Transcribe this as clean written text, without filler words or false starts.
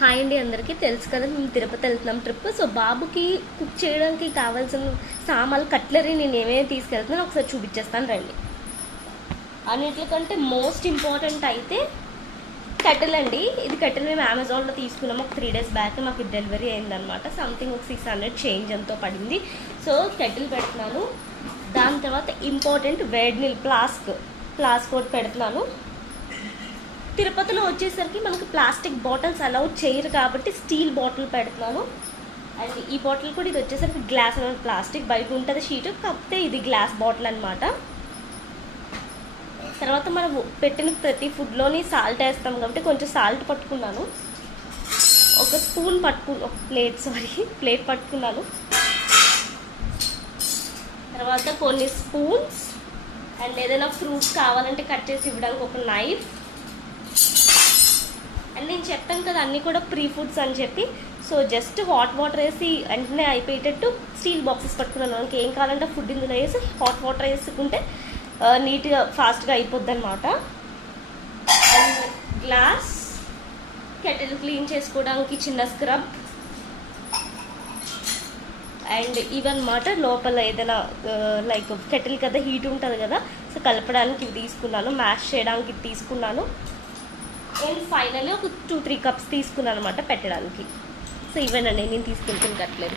Hi అండి, అందరికీ తెలుసు కదా మేము తిరుపతి వెళ్తున్నాం ట్రిప్. సో బాబుకి కుక్ చేయడానికి కావాల్సిన సామాన్లు కట్లరీ నేను ఏమేమి తీసుకెళ్తున్నాను ఒకసారి చూపించేస్తాను రండి. అన్నిటికంటే మోస్ట్ ఇంపార్టెంట్ అయితే కెటిల్ అండి. ఇది కెటిల్ మేము అమెజాన్లో తీసుకున్నాము ఒక 3 days బ్యాక్. మాకు డెలివరీ అయిందనమాట. సంథింగ్ ఒక 600 చేంజ్ ఎంతో పడింది. సో కెటిల్ పెడుతున్నాను. దాని తర్వాత ఇంపార్టెంట్ వేడి నీళ్ళు ఫ్లాస్క్ ఒకటి పెడుతున్నాను. తిరుపతిలో వచ్చేసరికి మనకు ప్లాస్టిక్ బాటిల్స్ అలౌ చేయరు కాబట్టి స్టీల్ బాటిల్ పెడుతున్నాను. అండ్ ఈ బాటిల్ కూడా ఇది వచ్చేసరికి గ్లాస్ అనే ప్లాస్టిక్, బయట ఉంటుంది షీట్, కాకపోతే ఇది గ్లాస్ బాటిల్ అనమాట. తర్వాత మనం పెట్టిన ప్రతి ఫుడ్లోని సాల్ట్ వేస్తాం కాబట్టి కొంచెం సాల్ట్ పట్టుకున్నాను. ఒక ప్లేట్ పట్టుకున్నాను. తర్వాత కొన్ని స్పూన్స్ అండ్ ఏదైనా ఫ్రూట్స్ కావాలంటే కట్ చేసి ఇవ్వడానికి ఒక నైఫ్. అండ్ నేను చెప్తాను కదా అన్నీ కూడా ప్రీ ఫుడ్స్ అని చెప్పి. సో జస్ట్ హాట్ వాటర్ వేసి వెంటనే అయిపోయేటట్టు స్టీల్ బాక్సెస్ పట్టుకున్నాను. మనకి ఏం కావాలంటే ఫుడ్ ఇందులో వేసి హాట్ వాటర్ వేసుకుంటే నీట్గా ఫాస్ట్గా అయిపోద్ది అనమాట. అండ్ గ్లాస్, కెటిల్ క్లీన్ చేసుకోవడానికి చిన్న స్క్రబ్, అండ్ ఇవన్నమాట. లోపల ఏదైనా లైక్ కెటిల్ కదా హీట్ ఉంటుంది కదా, సో కలపడానికి ఇవి తీసుకున్నాను. మ్యాష్ చేయడానికి ఇది తీసుకున్నాను. అండ్ ఫైనల్లీ ఒక 2-3 cups తీసుకున్నాను అనమాట పెట్టడానికి. సో ఇవేనండి నేను తీసుకెళ్తున్న కట్లేదు.